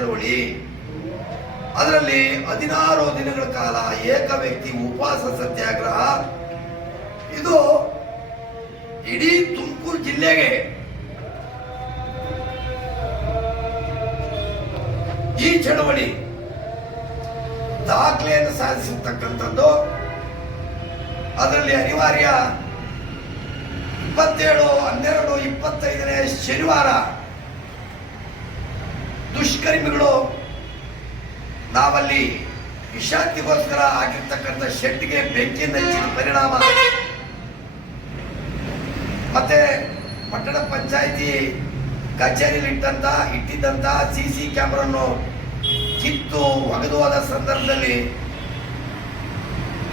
ಚಳವಳಿ. ಅದರಲ್ಲಿ ಹದಿನಾರು ದಿನಗಳ ಕಾಲ ಏಕ ವ್ಯಕ್ತಿ ಉಪವಾಸ ಸತ್ಯಾಗ್ರಹ. ಇದು ಇಡೀ ತುಮಕೂರು ಜಿಲ್ಲೆಗೆ. ಈ ಚಳವಳಿ ದಾಖಲೆಯನ್ನು ಸಾಧಿಸಿರ್ತಕ್ಕಂಥದ್ದು ಅದರಲ್ಲಿ ಅನಿವಾರ್ಯ ಇಪ್ಪತ್ತೇಳು, ಹನ್ನೆರಡು, ಇಪ್ಪತ್ತೈದನೇ ಶನಿವಾರ ದುಷ್ಕರ್ಮಿಗಳು ನಾವಲ್ಲಿ ವಿಷಾಂತಿಗೋಸ್ಕರ ಆಗಿರ್ತಕ್ಕಂಥ ಶೆಡ್ಗೆ ಬೆಂಕಿ ಹಚ್ಚಿದ ಪರಿಣಾಮ. ಮತ್ತೆ ಪಟ್ಟಣ ಪಂಚಾಯಿತಿ ಕಚೇರಿಯಲ್ಲಿ ಇಟ್ಟಂತ ಇಟ್ಟಿದ್ದಂಥ ಸಿ ಸಿ ಕ್ಯಾಮ್ರನ್ನು ಕಿತ್ತು ಒಗೆದು ಹೋದ ಸಂದರ್ಭದಲ್ಲಿ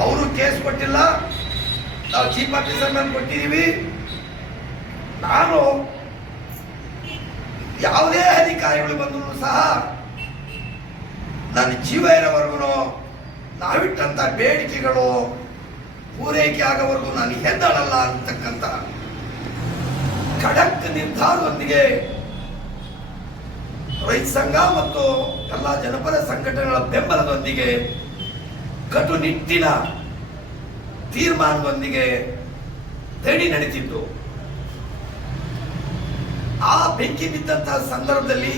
ಅವರು ಕೇಸ್ ಕೊಟ್ಟಿಲ್ಲ. ನಾವು ಚೀಫ್ ಆಫೀಸರ್ ಮೇಲೆ ಕೊಟ್ಟಿದ್ದೀವಿ. ನಾನು ಯಾವುದೇ ಅಧಿಕಾರಿಗಳು ಬಂದರೂ ಸಹ ನನ್ನ ಜೀವ ಇರೋವರೆಗೂ ನಾವಿಟ್ಟಂತ ಬೇಡಿಕೆಗಳು ಪೂರೈಕೆ ಆಗೋವರೆಗೂ ನಾನು ಹೆದ್ದಾಳಲ್ಲ ಅಂತಕ್ಕಂಥ ಖಡಕ್ ನಿರ್ಧಾರದೊಂದಿಗೆ ರೈತ ಸಂಘ ಮತ್ತು ಎಲ್ಲ ಜನಪದ ಸಂಘಟನೆಗಳ ಬೆಂಬಲದೊಂದಿಗೆ ಕಟುನಿಟ್ಟಿನ ತೀರ್ಮಾನದೊಂದಿಗೆ ದಡಿ ನಡೀತಿತ್ತು ಆ ಬೆಂಕಿ ಬಿದ್ದಂತಹ ಸಂದರ್ಭದಲ್ಲಿ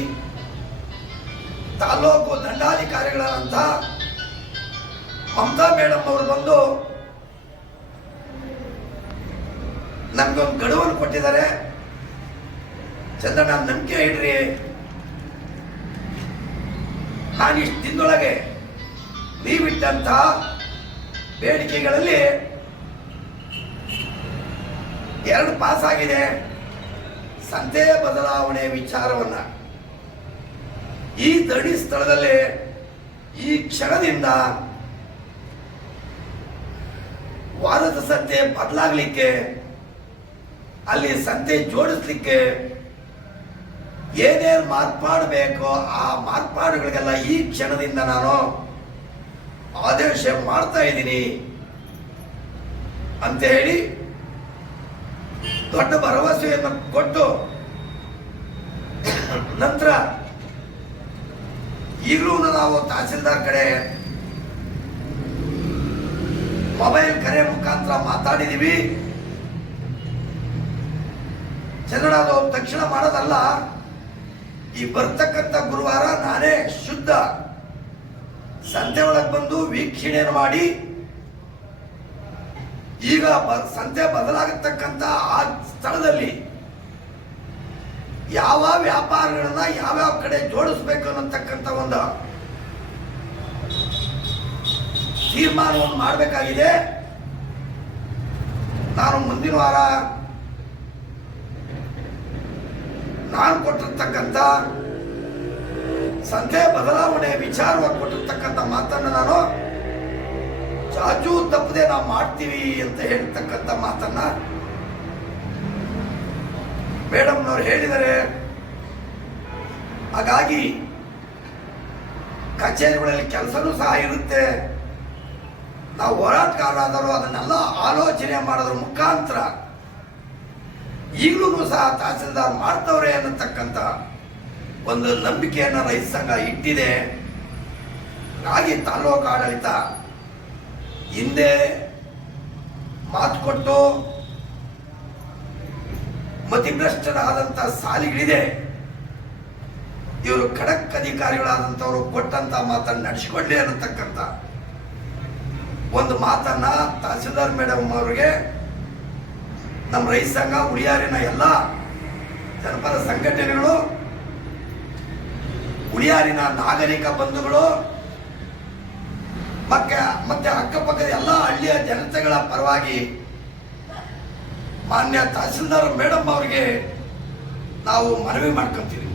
ತಾಲೂಕು ದಂಡಾಧಿಕಾರಿಗಳಾದಂಥ ಮಮತಾ ಮೇಡಮ್ ಅವರು ಬಂದು ನಮ್ಗೊಂದು ಗಡುವನ್ನು ಕೊಟ್ಟಿದ್ದಾರೆ. ಚಂದ್ರಣ್ಣ, ನಂಬಿಕೆ ಇಡ್ರಿ. ನಾನು ಇಷ್ಟು ದಿನದೊಳಗೆ ನೀವಿಟ್ಟಂತಹ ಬೇಡಿಕೆಗಳಲ್ಲಿ ಎರಡು ಪಾಸ್ ಆಗಿದೆ ಸಂತೆ ಬದಲಾವಣೆ ವಿಚಾರವನ್ನ ಈ ದಡಿ ಸ್ಥಳದಲ್ಲಿ ಈ ಕ್ಷಣದಿಂದ ವಾರದ ಸಂತೆ ಬದಲಾಗಲಿಕ್ಕೆ, ಅಲ್ಲಿ ಸಂತೆ ಜೋಡಿಸ್ಲಿಕ್ಕೆ ಏನೇನು ಮಾರ್ಪಾಡಬೇಕೋ ಆ ಮಾರ್ಪಾಡುಗಳಿಗೆಲ್ಲ ಈ ಕ್ಷಣದಿಂದ ನಾನು ಆದೇಶ ಮಾಡ್ತಾ ಇದ್ದೀನಿ ಅಂತ ಹೇಳಿ ದೊಡ್ಡ ಭರವಸೆಯನ್ನು ಕೊಟ್ಟು ನಂತರ ಈಗಲೂ ನಾವು ತಹಸೀಲ್ದಾರ್ ಕಡೆ ಮೊಬೈಲ್ ಕರೆ ಮುಖಾಂತರ ಮಾತಾಡಿದೀವಿ. ಚಂದ್ರಣ್ಣ ಅದು ತಕ್ಷಣ ಮಾಡೋದಲ್ಲ, ಈ ಬರ್ತಕ್ಕಂಥ ಗುರುವಾರ ನಾನೇ ಶುದ್ಧ ಸಂತೆ ಒಳಗೆ ಬಂದು ವೀಕ್ಷಣೆಯನ್ನು ಮಾಡಿ ಈಗ ಸಂತೆ ಬದಲಾಗತಕ್ಕಂಥ ಆ ಸ್ಥಳದಲ್ಲಿ ಯಾವ ವ್ಯಾಪಾರಗಳನ್ನ ಯಾವ್ಯಾವ ಕಡೆ ಜೋಡಿಸ್ಬೇಕು ಅನ್ನತಕ್ಕಂಥ ಒಂದು ತೀರ್ಮಾನವನ್ನು ಮಾಡಬೇಕಾಗಿದೆ. ನಾನು ಮುಂದಿನ ವಾರ ನಾನು ಕೊಟ್ಟಿರ್ತಕ್ಕಂಥ ಸಂತೆ ಬದಲಾವಣೆ ವಿಚಾರವಾಗಿ ಕೊಟ್ಟಿರ್ತಕ್ಕಂಥ ಮಾತನ್ನು ನಾನು ಚಾಚು ತಪ್ಪದೆ ನಾವು ಮಾಡ್ತೀವಿ ಅಂತ ಹೇಳ್ತಕ್ಕಂಥ ಮಾತನ್ನ ಮೇಡಮ್ನವ್ರು ಹೇಳಿದರೆ, ಹಾಗಾಗಿ ಕಚೇರಿಗಳಲ್ಲಿ ಕೆಲಸನೂ ಸಹ ಇರುತ್ತೆ. ನಾವು ಹೋರಾಟಗಾರರಾದರೂ ಅದನ್ನೆಲ್ಲ ಆಲೋಚನೆ ಮಾಡೋದ್ರ ಮುಖಾಂತರ ಈಗಲೂ ಸಹ ತಹಸೀಲ್ದಾರ್ ಮಾಡ್ತವ್ರೆ ಅನ್ನತಕ್ಕಂಥ ಒಂದು ನಂಬಿಕೆಯನ್ನು ರೈತ ಸಂಘ ಇಟ್ಟಿದೆ. ಹಾಗಾಗಿ ತಾಲೂಕು ಆಡಳಿತ ಹಿಂದೆ ಮಾತು ಕೊಟ್ಟು ಮತಿಭ್ರಷ್ಟರಾದಂಥ ಸಾಲಿಗಳಿದೆ. ಇವರು ಖಡಕ್ ಅಧಿಕಾರಿಗಳಾದಂಥವರು ಕೊಟ್ಟಂತ ಮಾತನ್ನು ನಡೆಸಿಕೊಳ್ಳಿ ಅನ್ನತಕ್ಕಂಥ ಒಂದು ಮಾತನ್ನ ತಹಸೀಲ್ದಾರ್ ಮೇಡಮ್ ಅವರಿಗೆ, ನಮ್ಮ ರೈತ ಸಂಘ, ಉಳಿಯಾರಿನ ಎಲ್ಲ ಜನಪದ ಸಂಘಟನೆಗಳು, ಉಳಿಯಾರಿನ ನಾಗರಿಕ ಬಂಧುಗಳು ಮತ್ತೆ ಮತ್ತೆ ಅಕ್ಕಪಕ್ಕದ ಎಲ್ಲ ಹಳ್ಳಿಯ ಜನತೆಗಳ ಪರವಾಗಿ ಮಾನ್ಯ ತಹಸೀಲ್ದಾರ್ ಮೇಡಮ್ ಅವರಿಗೆ ನಾವು ಮನವಿ ಮಾಡ್ಕೊಂತೀವಿ.